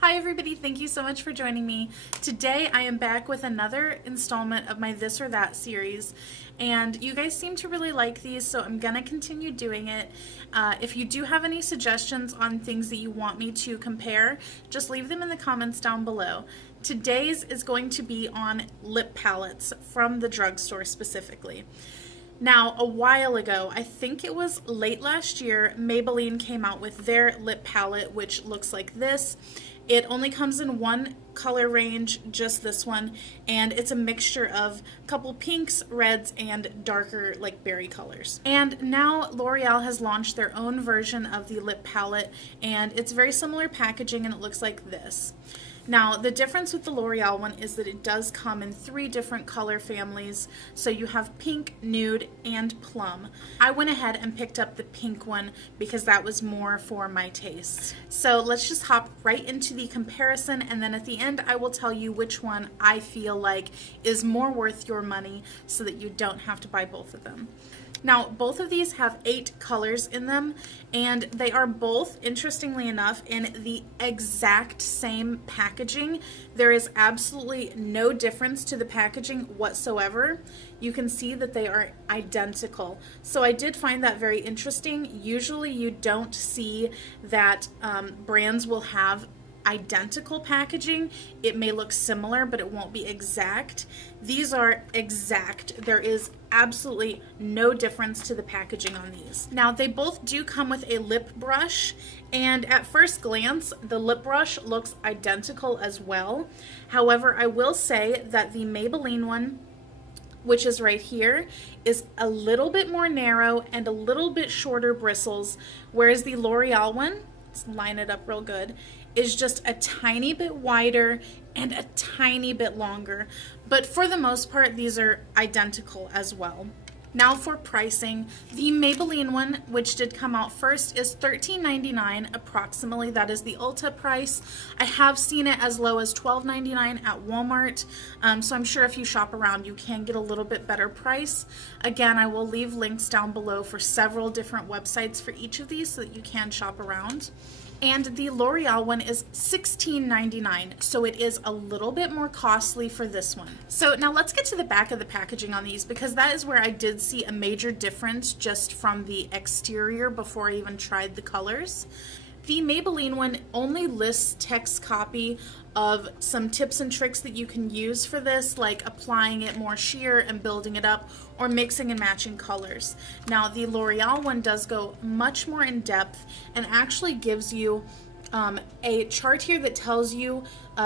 Hi everybody, thank you so much for joining me. Today I am back with another installment of my This or That series, and you guys seem to really like these, so I'm gonna continue doing it. If you do have any suggestions on things that you want me to compare, just leave them in the comments down below. Today's is going to be on lip palettes from the drugstore specifically. Now, a while ago, I think it was late last year, Maybelline came out with their lip palette, which looks like this. It only comes in one color range, just this one, and it's a mixture of a couple pinks, reds, and darker like berry colors. And now L'Oreal has launched their own version of the lip palette, and it's very similar packaging, and it looks like this. Now, the difference with the L'Oreal one is that it does come in 3 different color families. So you have pink, nude, and plum. I went ahead and picked up the pink one because that was more for my taste. So let's just hop right into the comparison, and then at the end I will tell you which one I feel like is more worth your money so that you don't have to buy both of them. Now, both of these have 8 colors in them, and they are both, interestingly enough, in the exact same packaging. There is absolutely no difference to the packaging whatsoever. You can see that they are identical. So I did find that very interesting. Usually you don't see that brands will have identical packaging. It may look similar, but it won't be exact. These are exact. There is absolutely no difference to the packaging on these. Now, they both do come with a lip brush, and at first glance, the lip brush looks identical as well. However, I will say that the Maybelline one, which is right here, is a little bit more narrow and a little bit shorter bristles, whereas the L'Oreal one, let's line it up real good, is just a tiny bit wider and a tiny bit longer. But for the most part, these are identical as well. Now for pricing, the Maybelline one, which did come out first, is $13.99 approximately. That is the Ulta price. I have seen it as low as $12.99 at Walmart, so I'm sure if you shop around you can get a little bit better price. Again, I will leave links down below for several different websites for each of these so that you can shop around. And the L'Oreal one is $16.99, so it is a little bit more costly for this one. So now let's get to the back of the packaging on these, because that is where I did see a major difference just from the exterior before I even tried the colors. The Maybelline one only lists text copy of some tips and tricks that you can use for this, like applying it more sheer and building it up, or mixing and matching colors. Now, the L'Oreal one does go much more in depth and actually gives you a chart here that tells you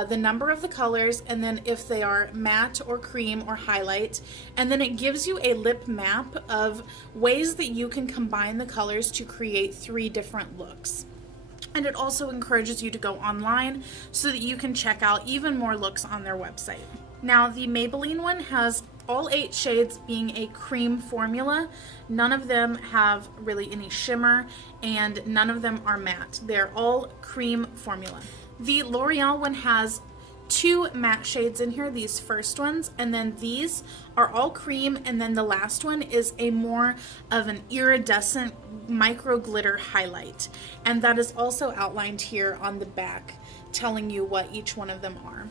the number of the colors, and then if they are matte or cream or highlight, and then it gives you a lip map of ways that you can combine the colors to create 3 different looks. And it also encourages you to go online so that you can check out even more looks on their website. Now, the Maybelline one has all 8 shades being a cream formula. None of them have really any shimmer, and none of them are matte. They're all cream formula. The L'Oreal one has 2 matte shades in here, these first ones, and then these are all cream, and then the last one is a more of an iridescent micro glitter highlight, and that is also outlined here on the back, telling you what each one of them are.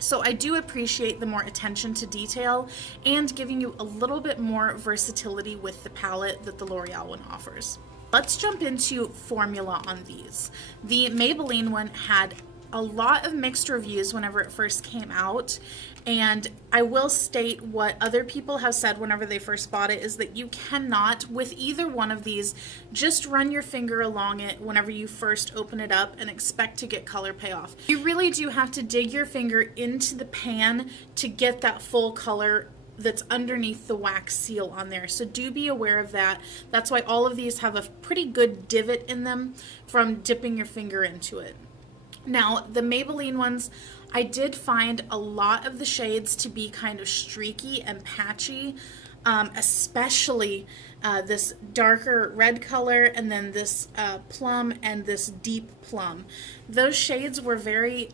So I do appreciate the more attention to detail and giving you a little bit more versatility with the palette that the L'Oreal one offers. Let's jump into formula on these. The Maybelline one had a lot of mixed reviews whenever it first came out, and I will state what other people have said whenever they first bought it, is that you cannot, with either one of these, just run your finger along it whenever you first open it up and expect to get color payoff. You really do have to dig your finger into the pan to get that full color that's underneath the wax seal on there. So do be aware of that. That's why all of these have a pretty good divot in them from dipping your finger into it. Now, the Maybelline ones, I did find a lot of the shades to be kind of streaky and patchy, especially this darker red color, and then this plum and this deep plum. Those shades were very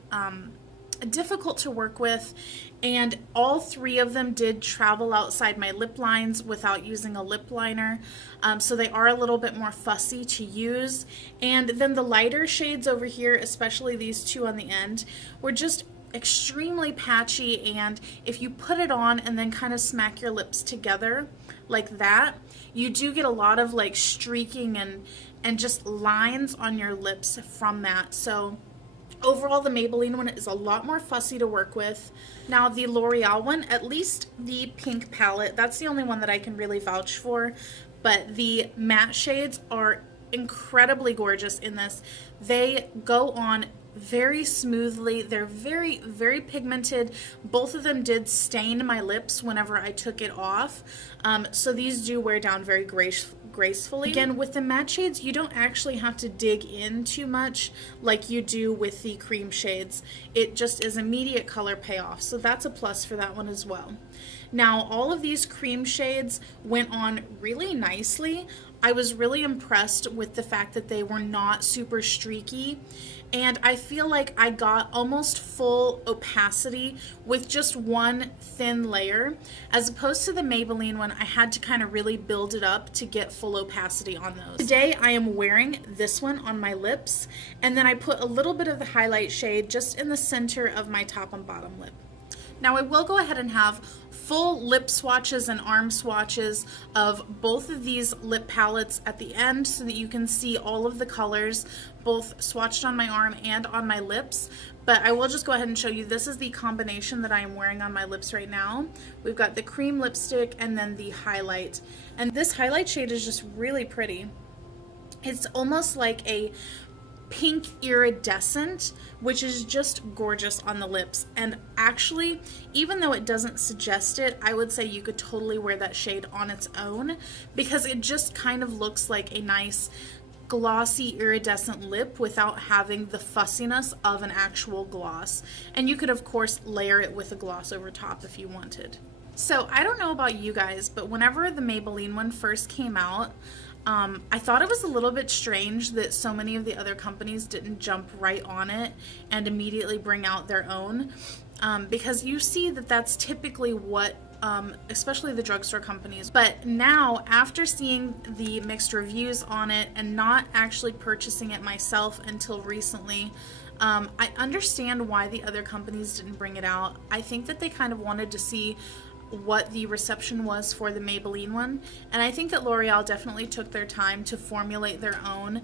difficult to work with, and all three of them did travel outside my lip lines without using a lip liner, so they are a little bit more fussy to use. And then the lighter shades over here, especially these two on the end, were just extremely patchy, and if you put it on and then kind of smack your lips together like that, you do get a lot of like streaking and just lines on your lips from that. So overall, the Maybelline one is a lot more fussy to work with. Now the L'Oreal one, at least the pink palette, that's the only one that I can really vouch for, but the matte shades are incredibly gorgeous in this. They go on very smoothly. They're very, very pigmented. Both of them did stain my lips whenever I took it off. So these do wear down very gracefully. Again, with the matte shades, you don't actually have to dig in too much like you do with the cream shades. It just is immediate color payoff. So that's a plus for that one as well. Now, all of these cream shades went on really nicely. I was really impressed with the fact that they were not super streaky, and I feel like I got almost full opacity with just one thin layer, as opposed to the Maybelline one. I had to kind of really build it up to get full opacity on those. Today I am wearing this one on my lips, and then I put a little bit of the highlight shade just in the center of my top and bottom lip. Now I will go ahead and have full lip swatches and arm swatches of both of these lip palettes at the end so that you can see all of the colors, both swatched on my arm and on my lips. But I will just go ahead and show you, this is the combination that I am wearing on my lips right now. We've got the cream lipstick and then the highlight. And this highlight shade is just really pretty. It's almost like a pink iridescent, which is just gorgeous on the lips. And actually, even though it doesn't suggest it, I would say you could totally wear that shade on its own, because it just kind of looks like a nice glossy iridescent lip without having the fussiness of an actual gloss. And you could of course layer it with a gloss over top if you wanted. So I don't know about you guys, but whenever the Maybelline one first came out, I thought it was a little bit strange that so many of the other companies didn't jump right on it and immediately bring out their own, because you see that that's typically what, especially the drugstore companies. But now, after seeing the mixed reviews on it and not actually purchasing it myself until recently, I understand why the other companies didn't bring it out. I think that they kind of wanted to see what the reception was for the Maybelline one, and I think that L'Oreal definitely took their time to formulate their own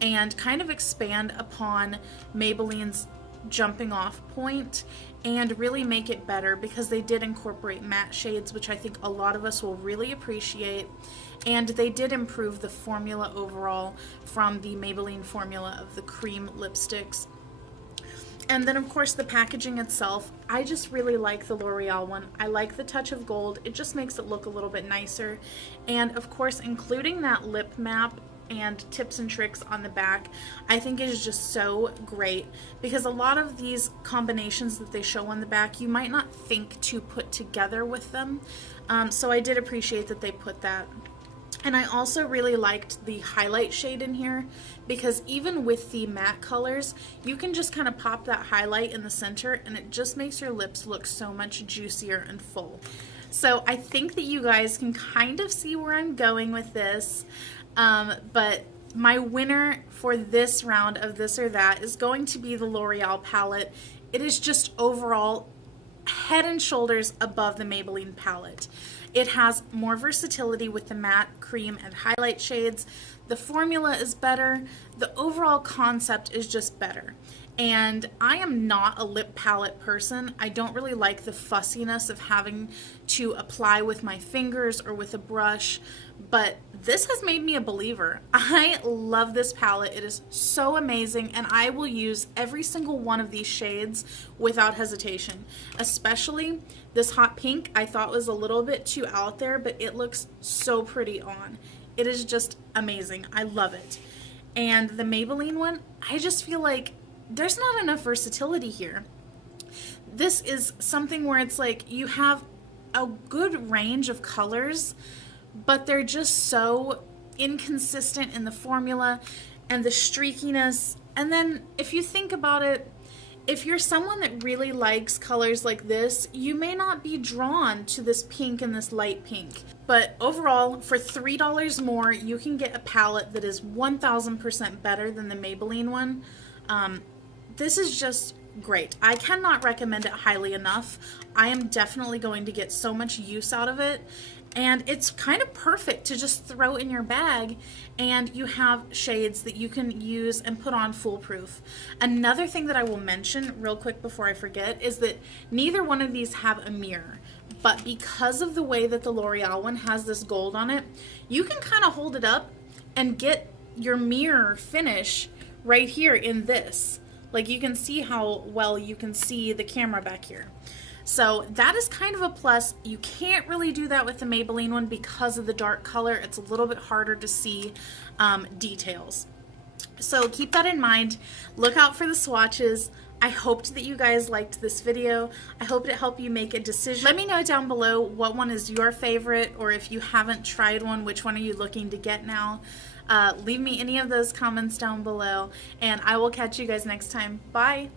and kind of expand upon Maybelline's jumping off point and really make it better, because they did incorporate matte shades, which I think a lot of us will really appreciate, and they did improve the formula overall from the Maybelline formula of the cream lipsticks. And then of course the packaging itself, I just really like the L'Oreal one. I like the touch of gold. It just makes it look a little bit nicer. And of course, including that lip map and tips and tricks on the back, I think is just so great, because a lot of these combinations that they show on the back, you might not think to put together with them. So I did appreciate that they put that. And I also really liked the highlight shade in here, because even with the matte colors, you can just kind of pop that highlight in the center and it just makes your lips look so much juicier and full. So I think that you guys can kind of see where I'm going with this, but my winner for this round of This or That is going to be the L'Oreal palette. It is just overall head and shoulders above the Maybelline palette. It has more versatility with the matte, cream, and highlight shades. The formula is better. The overall concept is just better. And I am not a lip palette person. I don't really like the fussiness of having to apply with my fingers or with a brush, but this has made me a believer. I love this palette. It is so amazing, and I will use every single one of these shades without hesitation. Especially this hot pink, I thought was a little bit too out there, but it looks so pretty on. It is just amazing. I love it. And the Maybelline one, I just feel like there's not enough versatility here. This is something where it's like you have a good range of colors, but they're just so inconsistent in the formula and the streakiness. And then if you think about it, if you're someone that really likes colors like this, you may not be drawn to this pink and this light pink. But overall, for $3 more, you can get a palette that is 1000% better than the Maybelline one. This is just great. I cannot recommend it highly enough. I am definitely going to get so much use out of it. And it's kind of perfect to just throw in your bag, and you have shades that you can use and put on foolproof. Another thing that I will mention real quick before I forget is that neither one of these have a mirror, but because of the way that the L'Oreal one has this gold on it, you can kind of hold it up and get your mirror finish right here in this. Like, you can see how well you can see the camera back here. So that is kind of a plus. You can't really do that with the Maybelline one because of the dark color. It's a little bit harder to see details. So keep that in mind. Look out for the swatches. I hoped that you guys liked this video. I hope it helped you make a decision. Let me know down below what one is your favorite, or if you haven't tried one, which one are you looking to get now? Leave me any of those comments down below, and I will catch you guys next time. Bye!